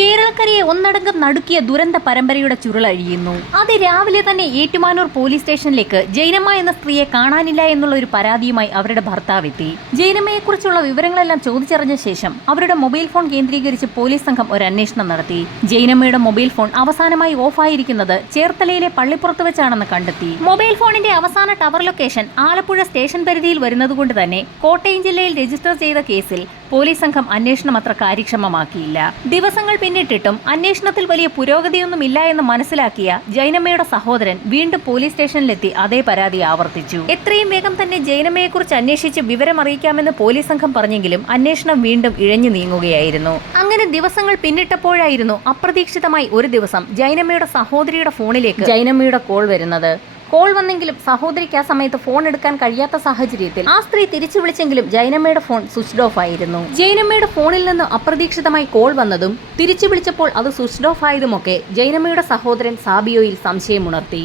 കേരളക്കരയെ ഒന്നടങ്കം നടുക്കിയ ദുരന്ത പരമ്പരയുടെ ചുരുളഴിയുന്നു. രാവിലെ തന്നെ ഏറ്റുമാനൂർ പോലീസ് സ്റ്റേഷനിലേക്ക് ജൈനമ്മ എന്ന സ്ത്രീയെ കാണാനില്ല എന്നുള്ള ഒരു പരാതിയുമായി അവരുടെ ഭർത്താവെത്തി. ജൈനമ്മയെക്കുറിച്ചുള്ള വിവരങ്ങളെല്ലാം ചോദിച്ചറിഞ്ഞ ശേഷം അവരുടെ മൊബൈൽ ഫോൺ കേന്ദ്രീകരിച്ച് പോലീസ് സംഘം ഒരു അന്വേഷണം നടത്തി. ജൈനമ്മയുടെ മൊബൈൽ ഫോൺ അവസാനമായി ഓഫായിരിക്കുന്നത് ചേർത്തലയിലെ പള്ളിപ്പുറത്ത് വെച്ചാണെന്ന് കണ്ടെത്തി. മൊബൈൽ ഫോണിന്റെ അവസാന ടവർ ലൊക്കേഷൻ ആലപ്പുഴ സ്റ്റേഷൻ പരിധിയിൽ വരുന്നതുകൊണ്ട് തന്നെ കോട്ടയം ജില്ലയിൽ രജിസ്റ്റർ ചെയ്ത കേസിൽ പോലീസ് സംഘം അന്വേഷണം അത്ര കാര്യക്ഷമമാക്കിയില്ല. ദിവസങ്ങൾ പിന്നിട്ടിട്ടും അന്വേഷണത്തിൽ വലിയ പുരോഗതിയൊന്നുമില്ല എന്ന് മനസ്സിലാക്കിയ ജൈനമ്മയുടെ സഹോദരൻ വീണ്ടും പോലീസ് സ്റ്റേഷനിലെത്തി അതേ പരാതി ആവർത്തിച്ചു. എത്രയും വേഗം തന്നെ ജൈനമ്മയെക്കുറിച്ച് അന്വേഷിച്ച് വിവരം അറിയിക്കാമെന്ന് പോലീസ് സംഘം പറഞ്ഞെങ്കിലും അന്വേഷണം വീണ്ടും ഇഴഞ്ഞു നീങ്ങുകയായിരുന്നു. അങ്ങനെ ദിവസങ്ങൾ പിന്നിട്ടപ്പോഴായിരുന്നു അപ്രതീക്ഷിതമായി ഒരു ദിവസം ജൈനമ്മയുടെ സഹോദരിയുടെ ഫോണിലേക്ക് ജൈനമ്മയുടെ കോൾ വരുന്നത്. കോൾ വന്നെങ്കിലും സഹോദരിക്ക് ആ സമയത്ത് ഫോൺ എടുക്കാൻ കഴിയാത്ത സാഹചര്യത്തിൽ ആ സ്ത്രീ തിരിച്ചു വിളിച്ചെങ്കിലും ജൈനമ്മയുടെ ഫോൺ സ്വിച്ച്ഡ് ഓഫ് ആയിരുന്നു. ജൈനമ്മയുടെ ഫോണിൽ നിന്ന് അപ്രതീക്ഷിതമായി കോൾ വന്നതും തിരിച്ചു വിളിച്ചപ്പോൾ അത് സ്വിച്ച്ഡ് ഓഫ് ആയതുമൊക്കെ ജൈനമ്മയുടെ സഹോദരൻ സാബിയോയിൽ സംശയമുണർത്തി.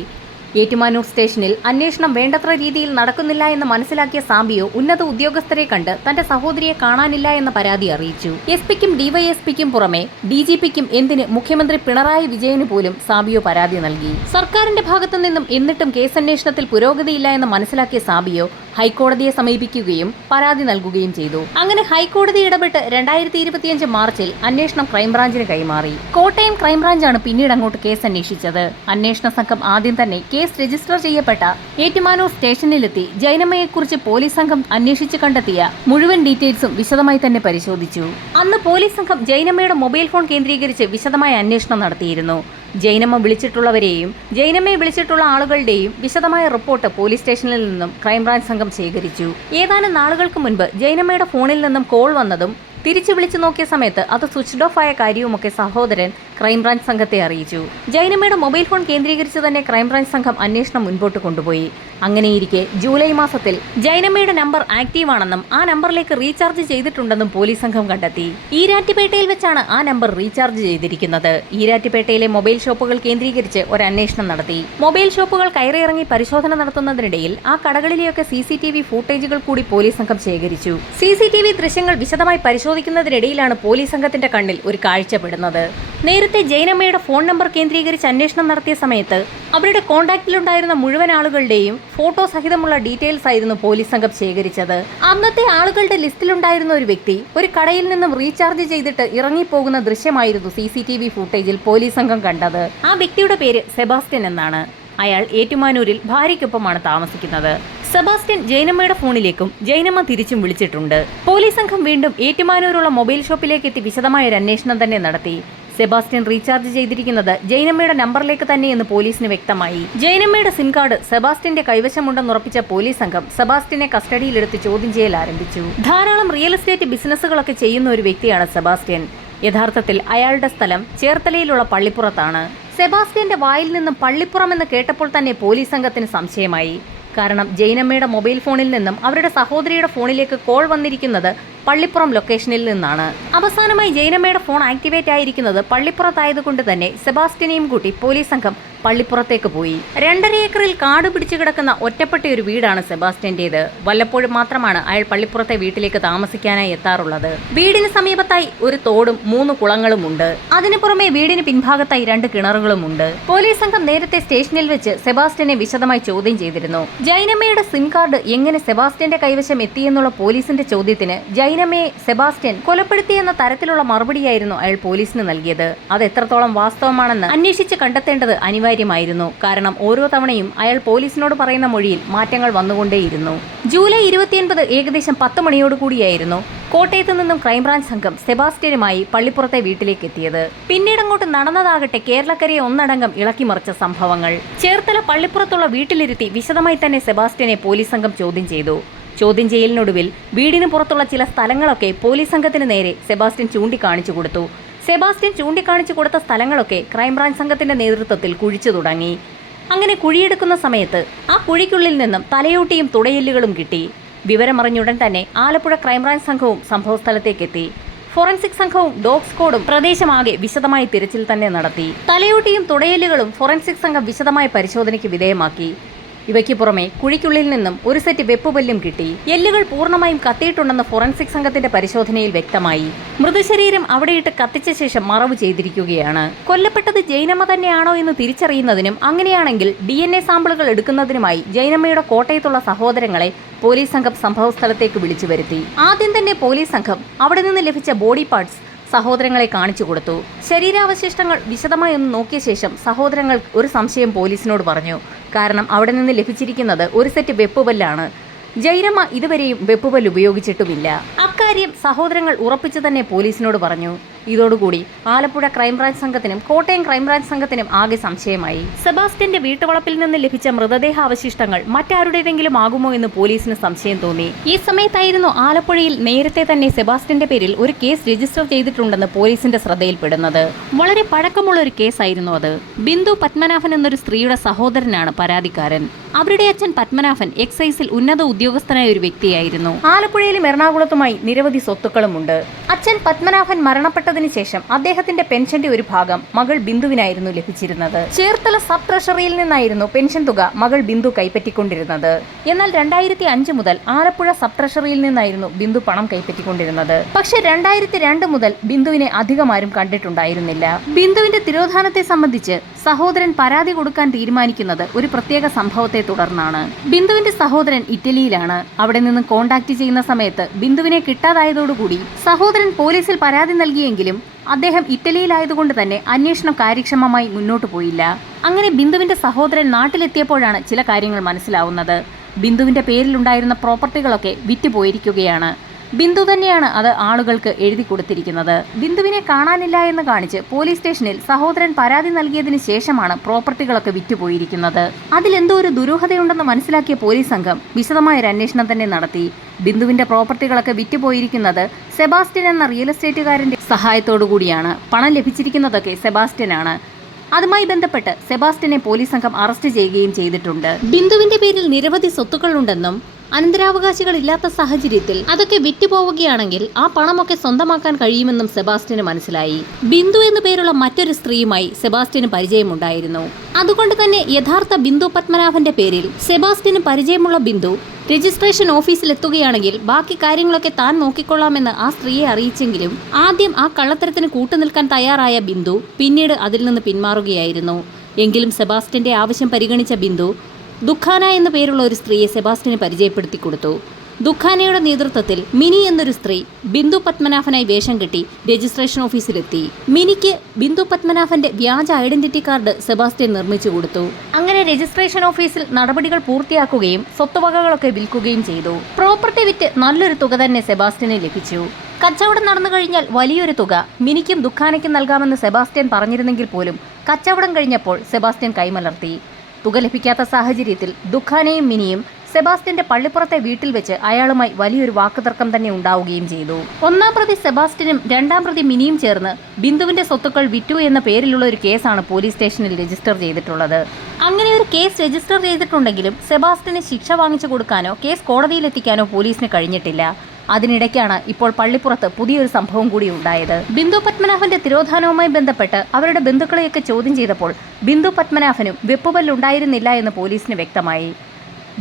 ഏറ്റുമാനൂർ സ്റ്റേഷനിൽ അന്വേഷണം വേണ്ടത്ര രീതിയിൽ നടക്കുന്നില്ല എന്ന് മനസ്സിലാക്കിയ സാബിയോ ഉന്നത ഉദ്യോഗസ്ഥരെ കണ്ട് തന്റെ സഹോദരിയെ കാണാനില്ല എന്ന പരാതി അറിയിച്ചു. എസ്പിക്കും ഡിവൈഎസ്പിക്കും പുറമെ ഡിജിപിക്കും എന്തിന് മുഖ്യമന്ത്രി പിണറായി വിജയന് പോലും സാബിയോ പരാതി നൽകി. സർക്കാരിന്റെ ഭാഗത്തു നിന്നും എന്നിട്ടും കേസന്വേഷണത്തിൽ പുരോഗതിയില്ല എന്ന് മനസ്സിലാക്കിയ സാബിയോ ഹൈക്കോടതിയെ സമീപിക്കുകയും പരാതി നൽകുകയും ചെയ്തു. അങ്ങനെ ഹൈക്കോടതി ഇടപെട്ട് 2025 മാർച്ചിൽ അന്വേഷണം ക്രൈംബ്രാഞ്ചിന് കൈമാറി. കോട്ടയം ക്രൈംബ്രാഞ്ചാണ് പിന്നീട് അങ്ങോട്ട് കേസ് അന്വേഷിച്ചത്. അന്വേഷണ സംഘം ആദ്യം തന്നെ കേസ് രജിസ്റ്റർ ചെയ്യപ്പെട്ട ഏറ്റുമാനൂർ സ്റ്റേഷനിലെത്തി ജൈനമ്മയെക്കുറിച്ച് പോലീസ് സംഘം അന്വേഷിച്ച് കണ്ടെത്തിയ മുഴുവൻ ഡീറ്റെയിൽസും വിശദമായി തന്നെ പരിശോധിച്ചു. അന്ന് പോലീസ് സംഘം ജൈനമ്മയുടെ മൊബൈൽ ഫോൺ കേന്ദ്രീകരിച്ച് വിശദമായ അന്വേഷണം നടത്തിയിരുന്നു. ജൈനമ്മ വിളിച്ചിട്ടുള്ളവരെയും ജൈനമ്മയെ വിളിച്ചിട്ടുള്ള ആളുകളുടെയും വിശദമായ റിപ്പോർട്ട് പോലീസ് സ്റ്റേഷനിൽ നിന്നും ക്രൈംബ്രാഞ്ച് സംഘം ശേഖരിച്ചു. ഏതാനും നാളുകൾക്ക് മുൻപ് ജൈനമ്മയുടെ ഫോണിൽ നിന്നും കോൾ വന്നതും തിരിച്ചു വിളിച്ചു നോക്കിയ സമയത്ത് അത് സ്വിച്ച്ഡ് ഓഫ് ആയ കാര്യവുമൊക്കെ സഹോദരൻ ക്രൈംബ്രാഞ്ച് സംഘത്തെ അറിയിച്ചു. ജൈനമ്മയുടെ മൊബൈൽ ഫോൺ കേന്ദ്രീകരിച്ച് തന്നെ ക്രൈംബ്രാഞ്ച് സംഘം അന്വേഷണം മുൻപോട്ട് കൊണ്ടുപോയി. അങ്ങനെയിരിക്കെ ജൂലൈ മാസത്തിൽ ജൈനമ്മയുടെ നമ്പർ ആക്റ്റീവാണെന്നും ആ നമ്പറിലേക്ക് റീചാർജ് ചെയ്തിട്ടുണ്ടെന്നും പോലീസ് സംഘം കണ്ടെത്തി. ഈരാറ്റുപേട്ടയിൽ വെച്ചാണ് ആ നമ്പർ റീചാർജ് ചെയ്തിരിക്കുന്നത്. ഈരാറ്റുപേട്ടയിലെ മൊബൈൽ ഷോപ്പുകൾ കേന്ദ്രീകരിച്ച് ഒരു അന്വേഷണം നടത്തി. മൊബൈൽ ഷോപ്പുകൾ കയറിയിറങ്ങി പരിശോധന നടത്തുന്നതിനിടയിൽ ആ കടകളിലെയൊക്കെ CCTV ഫൂട്ടേജുകൾ കൂടി പോലീസ് സംഘം ശേഖരിച്ചു. CCTV ദൃശ്യങ്ങൾ വിശദമായി പരിശോധിക്കുന്നതിനിടയിലാണ് പോലീസ് സംഘത്തിന്റെ കണ്ണിൽ ഒരു കാഴ്ചപ്പെടുന്നത്. നേരത്തെ ജൈനമ്മയുടെ ഫോൺ നമ്പർ കേന്ദ്രീകരിച്ച് അന്വേഷണം നടത്തിയ സമയത്ത് അവരുടെ കോൺടാക്റ്റിലുണ്ടായിരുന്ന മുഴുവൻ ആളുകളുടെയും ഫോട്ടോ സഹിതമുള്ള ഡീറ്റെയിൽസ് ആയിരുന്നു പോലീസ് സംഘം ശേഖരിച്ചത്. അന്നത്തെ ആളുകളുടെ ലിസ്റ്റിലുണ്ടായിരുന്ന ഒരു വ്യക്തി ഒരു കടയിൽ നിന്നും റീചാർജ് ചെയ്തിട്ട് ഇറങ്ങിപ്പോകുന്ന ദൃശ്യമായിരുന്നു CCTV ഫൂട്ടേജിൽ പോലീസ് സംഘം കണ്ടത്. ആ വ്യക്തിയുടെ പേര് സെബാസ്റ്റ്യൻ എന്നാണ്. അയാൾ ഏറ്റുമാനൂരിൽ ഭാര്യയ്ക്കൊപ്പമാണ് താമസിക്കുന്നത്. സെബാസ്റ്റ്യൻ ജൈനമ്മയുടെ ഫോണിലേക്കും ജൈനമ്മ തിരിച്ചും വിളിച്ചിട്ടുണ്ട്. പോലീസ് സംഘം വീണ്ടും ഏറ്റുമാനൂരുള്ള മൊബൈൽ ഷോപ്പിലേക്ക് എത്തി വിശദമായ ഒരു അന്വേഷണം തന്നെ നടത്തി. സെബാസ്റ്റ്യൻ റീചാർജ് ചെയ്തിരിക്കുന്നത് ജൈനമ്മയുടെ നമ്പറിലേക്ക് തന്നെയെന്ന് പോലീസിന് വ്യക്തമായി. ജൈനമ്മയുടെ സിം കാർഡ് സെബാസ്റ്റ്യന്റെ കൈവശമുണ്ടെന്നുറപ്പിച്ച പോലീസ് സംഘം സെബാസ്റ്റ്യനെ കസ്റ്റഡിയിലെടുത്ത് ചോദ്യം ചെയ്യൽ ആരംഭിച്ചു. ധാരാളം റിയൽ എസ്റ്റേറ്റ് ബിസിനസ്സുകളൊക്കെ ചെയ്യുന്ന ഒരു വ്യക്തിയാണ് സെബാസ്റ്റ്യൻ. യഥാർത്ഥത്തിൽ അയാളുടെ സ്ഥലം ചേർത്തലയിലുള്ള പള്ളിപ്പുറത്താണ്. സെബാസ്റ്റ്യന്റെ വായിൽ നിന്നും പള്ളിപ്പുറം എന്ന് കേട്ടപ്പോൾ തന്നെ പോലീസ് സംഘത്തിന് സംശയമായി. കാരണം ജൈനമ്മയുടെ മൊബൈൽ ഫോണിൽ നിന്നും അവരുടെ സഹോദരിയുടെ ഫോണിലേക്ക് കോൾ വന്നിരിക്കുന്നത് പള്ളിപ്പുറം ലൊക്കേഷനിൽ നിന്നാണ്. അവസാനമായി ജൈനമ്മയുടെ ഫോൺ ആക്ടിവേറ്റ് ആയിരിക്കുന്നത് പള്ളിപ്പുറത്തായതുകൊണ്ട് തന്നെ സെബാസ്റ്റ്യനെയും കൂട്ടി പോലീസ് സംഘം പള്ളിപ്പുറത്തേക്ക് പോയി. 2.5 ഏക്കറിൽ കാട് പിടിച്ചു കിടക്കുന്ന ഒറ്റപ്പെട്ട ഒരു വീടാണ് സെബാസ്റ്റ്യന്റേത്. വല്ലപ്പോഴും മാത്രമാണ് അയാൾ പള്ളിപ്പുറത്തെ വീട്ടിലേക്ക് താമസിക്കാനായി എത്താറുള്ളത്. വീടിന് സമീപത്തായി ഒരു തോടും 3 കുളങ്ങളും ഉണ്ട്. അതിനു പുറമെ വീടിന് പിൻഭാഗത്തായി 2 കിണറുകളുമുണ്ട്. പോലീസ് സംഘം നേരത്തെ സ്റ്റേഷനിൽ വെച്ച് സെബാസ്റ്റ്യനെ വിശദമായി ചോദ്യം ചെയ്തിരുന്നു. ജൈനമ്മയുടെ സിം കാർഡ് എങ്ങനെ സെബാസ്റ്റ്യന്റെ കൈവശം എത്തിയെന്നുള്ള പോലീസിന്റെ ചോദ്യത്തിന് ജൈനമ്മയെ സെബാസ്റ്റ്യൻ കൊലപ്പെടുത്തിയെന്ന തരത്തിലുള്ള മറുപടിയായിരുന്നു അയാൾ പോലീസിന് നൽകിയത്. അത് എത്രത്തോളം വാസ്തവമാണെന്ന് അന്വേഷിച്ച് കണ്ടെത്തേണ്ടത് അനിവാര്യമായിരുന്നു. കാരണം ഓരോ തവണയും അയാൾ പോലീസിനോട് പറയുന്ന മൊഴിയിൽ മാറ്റങ്ങൾ വന്നുകൊണ്ടേയിരുന്നു. ജൂലൈ 29 ഏകദേശം 10 മണിയോടുകൂടിയായിരുന്നു കോട്ടയത്ത് നിന്നും ക്രൈംബ്രാഞ്ച് സംഘം സെബാസ്റ്റ്യനുമായി പള്ളിപ്പുറത്തെ വീട്ടിലേക്ക് എത്തിയത്. പിന്നീട് അങ്ങോട്ട് നടന്നതാകട്ടെ കേരളക്കരയെ ഒന്നടങ്കം ഇളക്കിമറിച്ച സംഭവങ്ങൾ. ചേർത്തല പള്ളിപ്പുറത്തുള്ള വീട്ടിലിരുത്തി വിശദമായി തന്നെ സെബാസ്റ്റ്യനെ പോലീസ് സംഘം ചോദ്യം ചെയ്തു. ചോദ്യം ചെയ്യലിനൊടുവിൽ വീടിന് പുറത്തുള്ള ചില സ്ഥലങ്ങളൊക്കെ പോലീസ് സംഘത്തിന് നേരെ സെബാസ്റ്റ്യൻ ചൂണ്ടിക്കാണിച്ചു കൊടുത്തു. സെബാസ്റ്റ്യൻ ചൂണ്ടിക്കാണിച്ചു കൊടുത്ത സ്ഥലങ്ങളൊക്കെ ക്രൈംബ്രാഞ്ച് സംഘത്തിന്റെ നേതൃത്വത്തിൽ കുഴിച്ചു തുടങ്ങി. അങ്ങനെ കുഴിയെടുക്കുന്ന സമയത്ത് ആ കുഴിക്കുള്ളിൽ നിന്നും തലയോട്ടിയും തുടയെല്ലുകളും കിട്ടി. വിവരമറിഞ്ഞുടൻ തന്നെ ആലപ്പുഴ ക്രൈംബ്രാഞ്ച് സംഘവും സംഭവസ്ഥലത്തേക്കെത്തി. ഫോറൻസിക് സംഘവും ഡോഗ് സ്ക്വാഡും പ്രദേശമാകെ വിശദമായി തിരച്ചിൽ തന്നെ നടത്തി. തലയോട്ടിയും തുടയെല്ലുകളും ഫോറൻസിക് സംഘം വിശദമായ പരിശോധനയ്ക്ക് വിധേയമാക്കി. ഇവയ്ക്ക് പുറമെ കുഴിക്കുള്ളിൽ നിന്നും ഒരു സെറ്റ് വെപ്പുപല്ലും കിട്ടി. എല്ലുകൾ പൂർണ്ണമായും കത്തിയിട്ടുണ്ടെന്ന് ഫോറൻസിക് സംഘത്തിന്റെ പരിശോധനയിൽ വ്യക്തമായി. മൃതശരീരം അവിടെയിട്ട് കത്തിച്ച ശേഷം മറവ് ചെയ്തിരിക്കുകയാണ്. കൊല്ലപ്പെട്ടത് ജൈനമ്മ തന്നെയാണോ എന്ന് തിരിച്ചറിയുന്നതിനും അങ്ങനെയാണെങ്കിൽ DNA സാമ്പിളുകൾ എടുക്കുന്നതിനുമായി ജൈനമ്മയുടെ കോട്ടയത്തുള്ള സഹോദരങ്ങളെ പോലീസ് സംഘം സംഭവസ്ഥലത്തേക്ക് വിളിച്ചു വരുത്തി. ആദ്യം തന്നെ പോലീസ് സംഘം അവിടെ നിന്ന് ലഭിച്ച ബോഡി പാർട്സ് സഹോദരങ്ങളെ കാണിച്ചു കൊടുത്തു. ശരീരാവശിഷ്ടങ്ങൾ വിശദമായി ഒന്ന് നോക്കിയ ശേഷം സഹോദരങ്ങൾ ഒരു സംശയം പോലീസിനോട് പറഞ്ഞു. കാരണം അവിടെ നിന്ന് ലഭിച്ചിരിക്കുന്നത് ഒരു സെറ്റ് വെപ്പുപല്ലാണ്. ജൈനമ്മ ഇതുവരെയും വെപ്പുപല്ല് ഉപയോഗിച്ചിട്ടുമില്ല. അക്കാര്യം സഹോദരങ്ങൾ ഉറപ്പിച്ചു തന്നെ പോലീസിനോട് പറഞ്ഞു. ഇതോടുകൂടി ആലപ്പുഴ ക്രൈംബ്രാഞ്ച് സംഘത്തിനും കോട്ടയം ക്രൈംബ്രാഞ്ച് സംഘത്തിനും ആകെ സംശയമായി. സെബാസ്റ്റ്യന്റെ വീട്ടുവളപ്പിൽ നിന്ന് ലഭിച്ച മൃതദേഹാവശിഷ്ടങ്ങൾ മറ്റാരുടേതെങ്കിലും ആകുമോ എന്ന് പോലീസിന് സംശയം തോന്നി. ഈ സമയത്തായിരുന്നു ആലപ്പുഴയിൽ നേരത്തെ തന്നെ സെബാസ്റ്റ്യന്റെ പേരിൽ ഒരു കേസ് രജിസ്റ്റർ ചെയ്തിട്ടുണ്ടെന്ന് പോലീസിന്റെ ശ്രദ്ധയിൽപ്പെടുന്നത്. വളരെ പഴക്കമുള്ള ഒരു കേസായിരുന്നു അത്. ബിന്ദു പത്മനാഭൻ എന്നൊരു സ്ത്രീയുടെ സഹോദരനാണ് പരാതിക്കാരൻ. അവരുടെ അച്ഛൻ പത്മനാഭൻ എക്സൈസിൽ ഉന്നത ഉദ്യോഗസ്ഥനായ ഒരു വ്യക്തിയായിരുന്നു. ആലപ്പുഴയിലും എറണാകുളത്തുമായി നിരവധി സ്വത്തുക്കളുമുണ്ട്. അച്ഛൻ പത്മനാഭൻ മരണപ്പെട്ടതിന് ശേഷം അദ്ദേഹത്തിന്റെ പെൻഷന്റെ ഒരു ഭാഗം മകൾ ബിന്ദുവിനായിരുന്നു ലഭിച്ചിരുന്നത്. ചേർത്തല സബ് ട്രഷറിയിൽ നിന്നായിരുന്നു പെൻഷൻ തുക മകൾ ബിന്ദു കൈപ്പറ്റിക്കൊണ്ടിരുന്നത്. എന്നാൽ 2005 മുതൽ ആലപ്പുഴ സബ് ട്രഷറിയിൽ നിന്നായിരുന്നു ബിന്ദു പണം കൈപ്പറ്റിക്കൊണ്ടിരുന്നത്. പക്ഷേ 2002 മുതൽ ബിന്ദുവിനെ അധികമാരും കണ്ടിട്ടുണ്ടായിരുന്നില്ല. ബിന്ദുവിന്റെ തിരോധാനത്തെ സംബന്ധിച്ച് സഹോദരൻ പരാതി കൊടുക്കാൻ തീരുമാനിക്കുന്നത് ഒരു പ്രത്യേക സംഭവത്തെ തുടർന്നാണ്. ബിന്ദുവിന്റെ സഹോദരൻ ഇറ്റലിയിലാണ്. അവിടെ നിന്ന് കോണ്ടാക്ട് ചെയ്യുന്ന സമയത്ത് ബിന്ദുവിനെ കിട്ടാതായതോടുകൂടി സഹോദരൻ പോലീസിൽ പരാതി നൽകിയെങ്കിലും അദ്ദേഹം ഇറ്റലിയിലായതുകൊണ്ട് തന്നെ അന്വേഷണം കാര്യക്ഷമമായി മുന്നോട്ടു പോയില്ല. അങ്ങനെ ബിന്ദുവിന്റെ സഹോദരൻ നാട്ടിലെത്തിയപ്പോഴാണ് ചില കാര്യങ്ങൾ മനസ്സിലാവുന്നത്. ബിന്ദുവിന്റെ പേരിലുണ്ടായിരുന്ന പ്രോപ്പർട്ടികളൊക്കെ വിറ്റുപോയിരിക്കുകയാണ്. ബിന്ദു തന്നെയാണ് അത് ആളുകൾക്ക് എഴുതി കൊടുത്തിരിക്കുന്നത്. ബിന്ദുവിനെ കാണാനില്ല എന്ന് കാണിച്ച് പോലീസ് സ്റ്റേഷനിൽ സഹോദരൻ പരാതി നൽകിയതിനു ശേഷമാണ് പ്രോപ്പർട്ടികളൊക്കെ വിറ്റുപോയിരിക്കുന്നത്. അതിലെന്തോ ഒരു ദുരൂഹതയുണ്ടെന്ന് മനസ്സിലാക്കിയ പോലീസ് സംഘം വിശദമായൊരു അന്വേഷണം തന്നെ നടത്തി. ബിന്ദുവിന്റെ പ്രോപ്പർട്ടികളൊക്കെ വിറ്റുപോയിരിക്കുന്നത് സെബാസ്റ്റ്യൻ എന്ന റിയൽ എസ്റ്റേറ്റുകാരന്റെ സഹായത്തോടു കൂടിയാണ്. പണം ലഭിച്ചിരിക്കുന്നതൊക്കെ സെബാസ്റ്റ്യനാണ്. അതുമായി ബന്ധപ്പെട്ട് സെബാസ്റ്റ്യനെ പോലീസ് സംഘം അറസ്റ്റ് ചെയ്യുകയും ചെയ്തിട്ടുണ്ട്. ബിന്ദുവിന്റെ പേരിൽ നിരവധി സ്വത്തുക്കളുണ്ടെന്നും അനന്തരാവകാശികൾ ഇല്ലാത്ത സാഹചര്യത്തിൽ അതൊക്കെ വിറ്റുപോവുകയാണെങ്കിൽ ആ പണമൊക്കെ സ്വന്തമാക്കാൻ കഴിയുമെന്നും സെബാസ്റ്റ്യന് മനസ്സിലായി. ബിന്ദു എന്നു പേരുള്ള മറ്റൊരു സ്ത്രീയുമായി സെബാസ്റ്റ്യന് പരിചയമുണ്ടായിരുന്നു. അതുകൊണ്ട് തന്നെ യഥാർത്ഥ ബിന്ദു പത്മനാഭന്റെ പേരിൽ സെബാസ്റ്റ്യന് പരിചയമുള്ള ബിന്ദു രജിസ്ട്രേഷൻ ഓഫീസിൽ എത്തുകയാണെങ്കിൽ ബാക്കി കാര്യങ്ങളൊക്കെ താൻ നോക്കിക്കൊള്ളാമെന്ന് ആ സ്ത്രീയെ അറിയിച്ചെങ്കിലും ആദ്യം ആ കള്ളത്തരത്തിന് കൂട്ടുനിൽക്കാൻ തയ്യാറായ ബിന്ദു പിന്നീട് അതിൽ നിന്ന് പിന്മാറുകയായിരുന്നു. എങ്കിലും സെബാസ്റ്റ്യന്റെ ആവശ്യം പരിഗണിച്ച ബിന്ദു ദുഃഖാന എന്ന പേരുള്ള ഒരു സ്ത്രീയെ സെബാസ്റ്റ്യന് പരിചയപ്പെടുത്തി കൊടുത്തു. ദുഃഖാനയുടെ നേതൃത്വത്തിൽ മിനി എന്നൊരു സ്ത്രീ ബിന്ദു പത്മനാഭനായി വേഷം കെട്ടി രജിസ്ട്രേഷൻ ഓഫീസിലെത്തി. മിനിക്ക് ബിന്ദു പത്മനാഭന്റെ വ്യാജ ഐഡന്റിറ്റി കാർഡ് സെബാസ്റ്റ്യൻ നിർമ്മിച്ചു കൊടുത്തു. അങ്ങനെ രജിസ്ട്രേഷൻ ഓഫീസിൽ നടപടികൾ പൂർത്തിയാക്കുകയും സ്വത്തുവകകളൊക്കെ വിൽക്കുകയും ചെയ്തു. പ്രോപ്പർട്ടി വിറ്റ് നല്ലൊരു തുക തന്നെ സെബാസ്റ്റ്യന് ലഭിച്ചു. കച്ചവടം നടന്നു കഴിഞ്ഞാൽ വലിയൊരു തുക മിനിക്കും ദുഃഖാനയ്ക്കും നൽകാമെന്ന് സെബാസ്റ്റ്യൻ പറഞ്ഞിരുന്നെങ്കിൽ പോലും കച്ചവടം കഴിഞ്ഞപ്പോൾ സെബാസ്റ്റ്യൻ കൈമലർത്തി. തുക ലഭിക്കാത്ത സാഹചര്യത്തിൽ ദുഃഖാനയും മിനിയും സെബാസ്റ്റ്യന്റെ പള്ളിപ്പുറത്തെ വീട്ടിൽ വെച്ച് അയാളുമായി വലിയൊരു വാക്കുതർക്കം തന്നെ ഉണ്ടാവുകയും ചെയ്തു. ഒന്നാം പ്രതി സെബാസ്റ്റ്യനും രണ്ടാം പ്രതി മിനിയും ചേർന്ന് ബിന്ദുവിന്റെ സ്വത്തുക്കൾ വിറ്റു എന്ന പേരിലുള്ള ഒരു കേസാണ് പോലീസ് സ്റ്റേഷനിൽ രജിസ്റ്റർ ചെയ്തിട്ടുള്ളത്. അങ്ങനെ ഒരു കേസ് രജിസ്റ്റർ ചെയ്തിട്ടുണ്ടെങ്കിലും സെബാസ്റ്റ്യന് ശിക്ഷ വാങ്ങിച്ചു കൊടുക്കാനോ കേസ് കോടതിയിലെത്തിക്കാനോ പോലീസിന് കഴിഞ്ഞിട്ടില്ല. അതിനിടയ്ക്കാണ് ഇപ്പോൾ പള്ളിപ്പുറത്ത് പുതിയൊരു സംഭവം കൂടി ഉണ്ടായത്. ബിന്ദു പത്മനാഭന്റെ തിരോധാനവുമായി ബന്ധപ്പെട്ട് അവരുടെ ബന്ധുക്കളെയൊക്കെ ചോദ്യം ചെയ്തപ്പോൾ ബിന്ദു പത്മനാഭനും വെപ്പുപല്ലുണ്ടായിരുന്നില്ല എന്ന് പോലീസിന് വ്യക്തമായി.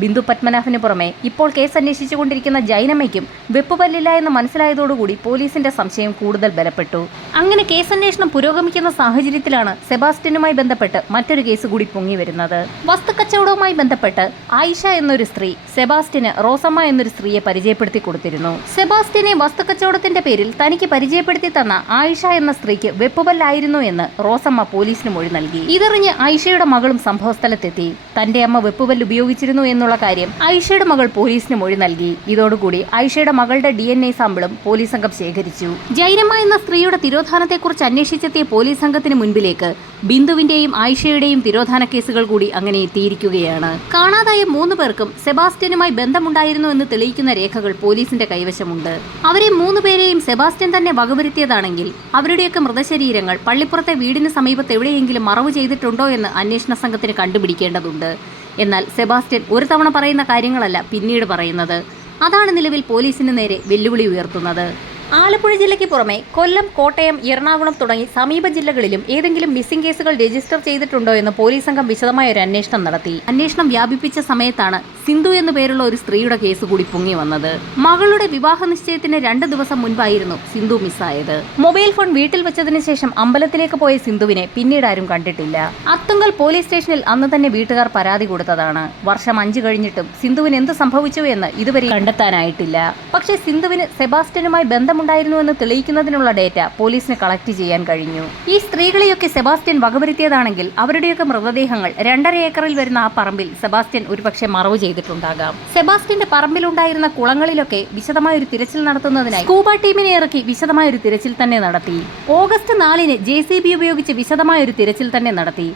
ബിന്ദു പത്മനാഭന് പുറമെ ഇപ്പോൾ കേസ് അന്വേഷിച്ചുകൊണ്ടിരിക്കുന്ന ജൈനമ്മയ്ക്കും വെപ്പുപല്ലില്ല എന്ന് മനസ്സിലായതോടുകൂടി പോലീസിന്റെ സംശയം കൂടുതൽ ബലപ്പെട്ടു. അങ്ങനെ കേസന്വേഷണം പുരോഗമിക്കുന്ന സാഹചര്യത്തിലാണ് സെബാസ്റ്റ്യനുമായി ബന്ധപ്പെട്ട് മറ്റൊരു കേസ് കൂടി പൊങ്ങി വരുന്നത്. വസ്തുക്കച്ചവടവുമായി ബന്ധപ്പെട്ട് ആയിഷ എന്നൊരു സ്ത്രീ സെബാസ്റ്റ്യന് റോസമ്മ എന്നൊരു സ്ത്രീയെ പരിചയപ്പെടുത്തി കൊടുത്തിരുന്നു. സെബാസ്റ്റ്യനെ വസ്തുക്കച്ചവടത്തിന്റെ പേരിൽ തനിക്ക് പരിചയപ്പെടുത്തി തന്ന ആയിഷ എന്ന സ്ത്രീക്ക് വെപ്പുപല്ലായിരുന്നു എന്ന് റോസമ്മ പോലീസിന് മൊഴി നൽകി. ഇതറിഞ്ഞ് ആയിഷയുടെ മകളും സംഭവസ്ഥലത്തെത്തി. തന്റെ അമ്മ വെപ്പുപല്ല് ഉപയോഗിച്ചിരുന്നു എന്നുള്ള കാര്യം ആയിഷയുടെ മകൾ പോലീസിന് മൊഴി നൽകി. ഇതോടുകൂടി ആയിഷയുടെ മകളുടെ DNA സാമ്പിളും പോലീസ് സംഘം ശേഖരിച്ചു. ജൈനമ്മ എന്ന സ്ത്രീയുടെ തിരോധാനത്തെക്കുറിച്ച് അന്വേഷിച്ചെത്തിയ പോലീസ് സംഘത്തിന് മുൻപിലേക്ക് ബിന്ദുവിന്റെയും ആയിഷയുടെയും തിരോധാന കേസുകൾ കൂടി അങ്ങനെ എത്തിയിരിക്കുകയാണ്. കാണാതായ 3 പേർക്കും സെബാസ്റ്റ്യനുമായി ബന്ധമുണ്ടായിരുന്നു എന്ന് തെളിയിക്കുന്ന രേഖകൾ പോലീസിന്റെ കൈവശമുണ്ട്. അവരെ 3 പേരെയും സെബാസ്റ്റ്യൻ തന്നെ വകവരുത്തിയതാണെങ്കിൽ അവരുടെയൊക്കെ മൃതശരീരങ്ങൾ പള്ളിപ്പുറത്തെ വീടിന് സമീപത്ത് എവിടെയെങ്കിലും മറവ് ചെയ്തിട്ടുണ്ടോ എന്ന് അന്വേഷണ സംഘത്തിന് കണ്ടുപിടിക്കേണ്ടതുണ്ട്. എന്നാൽ സെബാസ്റ്റ്യൻ ഒരു തവണ പറയുന്ന കാര്യങ്ങളല്ല പിന്നീട് പറയുന്നത്. അതാണ് നിലവിൽ പോലീസിന് നേരെ വെല്ലുവിളി ഉയർത്തുന്നത്. ആലപ്പുഴ ജില്ലയ്ക്ക് പുറമെ കൊല്ലം, കോട്ടയം, എറണാകുളം തുടങ്ങി സമീപ ജില്ലകളിലും ഏതെങ്കിലും മിസ്സിംഗ് കേസുകൾ രജിസ്റ്റർ ചെയ്തിട്ടുണ്ടോ എന്ന് പോലീസ് സംഘം വിശദമായ ഒരു അന്വേഷണം നടത്തി. അന്വേഷണം വ്യാപിപ്പിച്ച സമയത്താണ് സിന്ധു എന്നു പേരുള്ള ഒരു സ്ത്രീയുടെ കേസ് കൂടി പൊങ്ങി വന്നത്. മകളുടെ വിവാഹ നിശ്ചയത്തിന് 2 ദിവസം മുൻപായിരുന്നു സിന്ധു മിസ്സായത്. മൊബൈൽ ഫോൺ വീട്ടിൽ വെച്ചതിന് ശേഷം അമ്പലത്തിലേക്ക് പോയ സിന്ധുവിനെ പിന്നീട് ആരും കണ്ടിട്ടില്ല. അത്തുങ്കൽ പോലീസ് സ്റ്റേഷനിൽ അന്ന് തന്നെ വീട്ടുകാർ പരാതി കൊടുത്തതാണ്. വർഷം 5 കഴിഞ്ഞിട്ടും സിന്ധുവിന് എന്ത് സംഭവിച്ചു എന്ന് ഇതുവരെ കണ്ടെത്താനായിട്ടില്ല. പക്ഷേ സിന്ധുവിന് സെബാസ്റ്റ്യനുമായി ബന്ധമുണ്ടായിരുന്നുവെന്ന് തെളിയിക്കുന്നതിനുള്ള ഡേറ്റ പോലീസിന് കളക്ട് ചെയ്യാൻ കഴിഞ്ഞു. ഈ സ്ത്രീകളെയൊക്കെ സെബാസ്റ്റ്യൻ വകവരുത്തിയതാണെങ്കിൽ അവരുടെയൊക്കെ മൃതദേഹങ്ങൾ 2.5 ഏക്കറിൽ വരുന്ന ആ പറമ്പിൽ സെബാസ്റ്റ്യൻ ഒരുപക്ഷെ മറവ് ചെയ്തിട്ടുണ്ടാകാം. സെബാസ്റ്റ്യന്റെ പറമ്പിലുണ്ടായിരുന്ന കുളങ്ങളിലൊക്കെ വിശദമായൊരു തിരച്ചിൽ നടത്തുന്നതിനായി സ്കൂബ ടീമിനെ ഇറക്കി വിശദമായൊരു തിരച്ചിൽ തന്നെ നടത്തി. ഓഗസ്റ്റ് 4-ന് JCB ഉപയോഗിച്ച് വിശദമായൊരു തിരച്ചിൽ തന്നെ നടത്തി.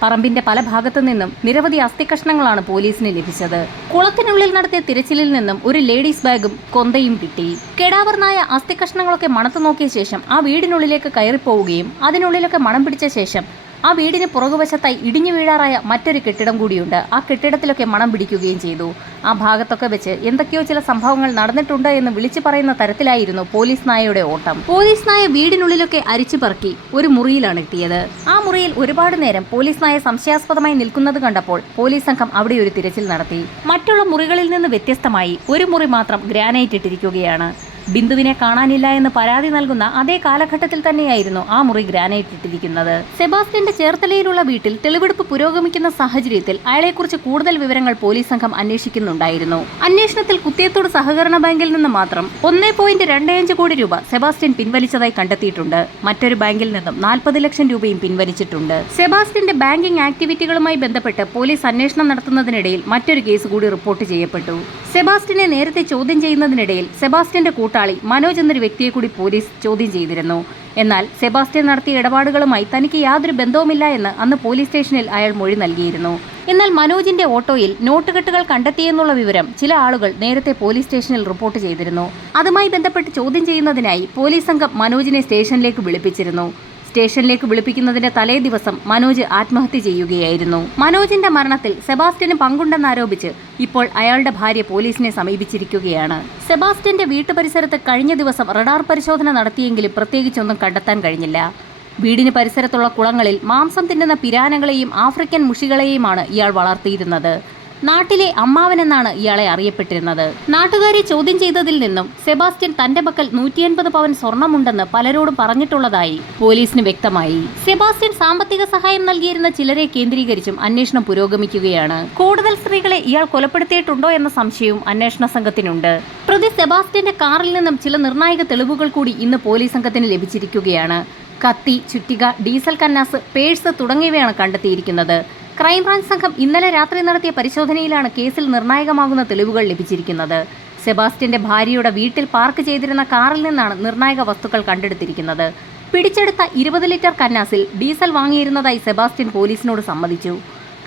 പറമ്പിന്റെ പല ഭാഗത്തു നിന്നും നിരവധി അസ്ഥികഷ്ണങ്ങളാണ് പോലീസിന് ലഭിച്ചത്. കുളത്തിനുള്ളിൽ നടത്തിയ തിരച്ചിലിൽ നിന്നും ഒരു ലേഡീസ് ബാഗും കൊന്തയും കിട്ടി. കെടാവർന്നായ അസ്ഥികഷ്ണങ്ങളൊക്കെ മണത്തു നോക്കിയ ശേഷം ആ വീടിനുള്ളിലേക്ക് കയറിപ്പോവുകയും അതിനുള്ളിലൊക്കെ മണം പിടിച്ച ശേഷം ആ വീടിന് പുറകുവശത്തായി ഇടിഞ്ഞു വീഴാറായ മറ്റൊരു കെട്ടിടം കൂടിയുണ്ട്. ആ കെട്ടിടത്തിലൊക്കെ മണം പിടിക്കുകയും ചെയ്തു. ആ ഭാഗത്തൊക്കെ വെച്ച് എന്തൊക്കെയോ ചില സംഭവങ്ങൾ നടന്നിട്ടുണ്ട് എന്ന് വിളിച്ചു പറയുന്ന തരത്തിലായിരുന്നു പോലീസ് നായയുടെ ഓട്ടം. പോലീസ് നായ വീടിനുള്ളിലൊക്കെ അരിച്ചു പറക്കി ഒരു മുറിയിലാണ് എത്തിയത്. ആ മുറിയിൽ ഒരുപാട് നേരം പോലീസ് നായ സംശയാസ്പദമായി നിൽക്കുന്നത് കണ്ടപ്പോൾ പോലീസ് സംഘം അവിടെ ഒരു തിരച്ചിൽ നടത്തി. മറ്റുള്ള മുറികളിൽ നിന്ന് വ്യത്യസ്തമായി ഒരു മുറി മാത്രം ഗ്രാനൈറ്റ് ഇട്ടിരിക്കുകയാണ്. ബിന്ദുവിനെ കാണാനില്ല എന്ന് പരാതി നൽകുന്ന അതേ കാലഘട്ടത്തിൽ തന്നെയായിരുന്നു ആ മുറി ഗ്രാനൈറ്റ് ഇട്ടിരിക്കുന്നത്. സെബാസ്റ്റ്യന്റെ ചേർത്തലയിലുള്ള വീട്ടിൽ തെളിവെടുപ്പ് പുരോഗമിക്കുന്ന സാഹചര്യത്തിൽ അയാളെക്കുറിച്ച് കൂടുതൽ വിവരങ്ങൾ പോലീസ് സംഘം അന്വേഷിക്കുന്നുണ്ടായിരുന്നു. അന്വേഷണത്തിൽ കുത്തിയത്തോട് സഹകരണ ബാങ്കിൽ നിന്ന് മാത്രം 1.25 കോടി രൂപ സെബാസ്റ്റ്യൻ പിൻവലിച്ചതായി കണ്ടെത്തിയിട്ടുണ്ട്. മറ്റൊരു ബാങ്കിൽ നിന്നും 40 ലക്ഷം രൂപയും പിൻവലിച്ചിട്ടുണ്ട്. സെബാസ്റ്റ്യന്റെ ബാങ്കിംഗ് ആക്ടിവിറ്റികളുമായി ബന്ധപ്പെട്ട് പോലീസ് അന്വേഷണം നടത്തുന്നതിനിടയിൽ മറ്റൊരു കേസ് കൂടി റിപ്പോർട്ട് ചെയ്യപ്പെട്ടു. സെബാസ്റ്റ്യനെ നേരത്തെ ചോദ്യം ചെയ്യുന്നതിനിടയിൽ സെബാസ്റ്റ്യന്റെ കൂട്ടാളി മനോജ് എന്നൊരു വ്യക്തിയെ കൂടി പോലീസ് ചോദ്യം ചെയ്തിരുന്നു. എന്നാൽ സെബാസ്റ്റ്യൻ നടത്തിയ ഇടപാടുകളുമായി തനിക്ക് യാതൊരു ബന്ധവുമില്ല എന്ന് അന്ന് പോലീസ് സ്റ്റേഷനിൽ അയാൾ മൊഴി നൽകിയിരുന്നു. എന്നാൽ മനോജിന്റെ ഓട്ടോയിൽ നോട്ടുകെട്ടുകൾ കണ്ടെത്തിയെന്നുള്ള വിവരം ചില ആളുകൾ നേരത്തെ പോലീസ് സ്റ്റേഷനിൽ റിപ്പോർട്ട് ചെയ്തിരുന്നു. അതുമായി ബന്ധപ്പെട്ട് ചോദ്യം ചെയ്യുന്നതിനായി പോലീസ് സംഘം മനോജിനെ സ്റ്റേഷനിലേക്ക് വിളിപ്പിച്ചിരുന്നു. സ്റ്റേഷനിലേക്ക് വിളിപ്പിക്കുന്നതിന്റെ തലേ ദിവസം മനോജ് ആത്മഹത്യ ചെയ്യുകയായിരുന്നു. മനോജിന്റെ മരണത്തിൽ സെബാസ്റ്റ്യന് പങ്കുണ്ടെന്നാരോപിച്ച് ഇപ്പോൾ അയാളുടെ ഭാര്യ പോലീസിനെ സമീപിച്ചിരിക്കുകയാണ്. സെബാസ്റ്റ്യന്റെ വീട്ടുപരിസരത്ത് കഴിഞ്ഞ ദിവസം റഡാർ പരിശോധന നടത്തിയെങ്കിലും പ്രത്യേകിച്ചൊന്നും കണ്ടെത്താൻ കഴിഞ്ഞില്ല. വീടിന് പരിസരത്തുള്ള കുളങ്ങളിൽ മാംസം തിന്നുന്ന പിരാനകളെയും ആഫ്രിക്കൻ മുഷികളെയുമാണ് ഇയാൾ വളർത്തിയിരുന്നത്. നാട്ടിലെ അമ്മാവനെന്നാണ് ഇയാളെ അറിയപ്പെട്ടിരുന്നത്. നാട്ടുകാരെ ചോദ്യം ചെയ്തതിൽ നിന്നും സെബാസ്റ്റ്യൻ തന്റെ പക്കൽ 180 പവൻ സ്വർണമുണ്ടെന്ന് പലരോടും പറഞ്ഞിട്ടുള്ളതായി പോലീസിന് വ്യക്തമായി. സെബാസ്റ്റ്യൻ സാമ്പത്തിക സഹായം നൽകിയിരുന്ന ചിലരെ കേന്ദ്രീകരിച്ചും അന്വേഷണം പുരോഗമിക്കുകയാണ്. കൂടുതൽ സ്ത്രീകളെ ഇയാൾ കൊലപ്പെടുത്തിയിട്ടുണ്ടോ എന്ന സംശയവും അന്വേഷണ സംഘത്തിനുണ്ട്. പ്രതി സെബാസ്റ്റ്യന്റെ കാറിൽ നിന്നും ചില നിർണായക തെളിവുകൾ കൂടി ഇന്ന് പോലീസ് സംഘത്തിന് ലഭിച്ചിരിക്കുകയാണ്. കത്തി, ചുറ്റിക, ഡീസൽ കന്നാസ്, പേഴ്സ് തുടങ്ങിയവയാണ് കണ്ടെത്തിയിരിക്കുന്നത്. ക്രൈംബ്രാഞ്ച് സംഘം ഇന്നലെ രാത്രി നടത്തിയ പരിശോധനയിലാണ് കേസിൽ നിർണായകമാകുന്ന തെളിവുകൾ ലഭിച്ചിരിക്കുന്നത്. സെബാസ്റ്റ്യന്റെ ഭാര്യയുടെ വീട്ടിൽ പാർക്ക് ചെയ്തിരുന്ന കാറിൽ നിന്നാണ് നിർണായക വസ്തുക്കൾ കണ്ടെടുത്തിരിക്കുന്നത്. പിടിച്ചെടുത്ത 20 ലിറ്റർ കന്നാസിൽ ഡീസൽ വാങ്ങിയിരുന്നതായി സെബാസ്റ്റ്യൻ പോലീസിനോട് സമ്മതിച്ചു.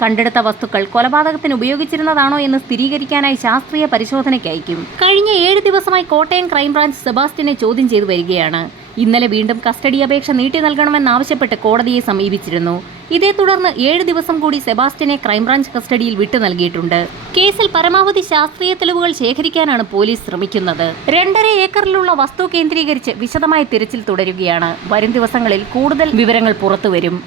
കണ്ടെടുത്ത വസ്തുക്കൾ കൊലപാതകത്തിന് ഉപയോഗിച്ചിരുന്നതാണോ എന്ന് സ്ഥിരീകരിക്കാനായി ശാസ്ത്രീയ പരിശോധനയ്ക്ക് അയക്കും. കഴിഞ്ഞ 7 ദിവസമായി കോട്ടയം ക്രൈംബ്രാഞ്ച് സെബാസ്റ്റ്യനെ ചോദ്യം ചെയ്തു വരികയാണ്. ഇന്നലെ വീണ്ടും കസ്റ്റഡി അപേക്ഷ നീട്ടി നൽകണമെന്നാവശ്യപ്പെട്ട് കോടതിയെ സമീപിച്ചിരുന്നു. ഇതേ തുടർന്ന് 7 ദിവസം കൂടി സെബാസ്റ്റ്യനെ ക്രൈംബ്രാഞ്ച് കസ്റ്റഡിയിൽ വിട്ടു നൽകിയിട്ടുണ്ട്. കേസിൽ പരമാവധി ശാസ്ത്രീയ തെളിവുകൾ ശേഖരിക്കാനാണ് പോലീസ് ശ്രമിക്കുന്നത്. 2.5 ഏക്കറിലുള്ള വസ്തു കേന്ദ്രീകരിച്ച് വിശദമായ തിരച്ചിൽ തുടരുകയാണ്. വരും ദിവസങ്ങളിൽ കൂടുതൽ വിവരങ്ങൾ പുറത്തുവരും.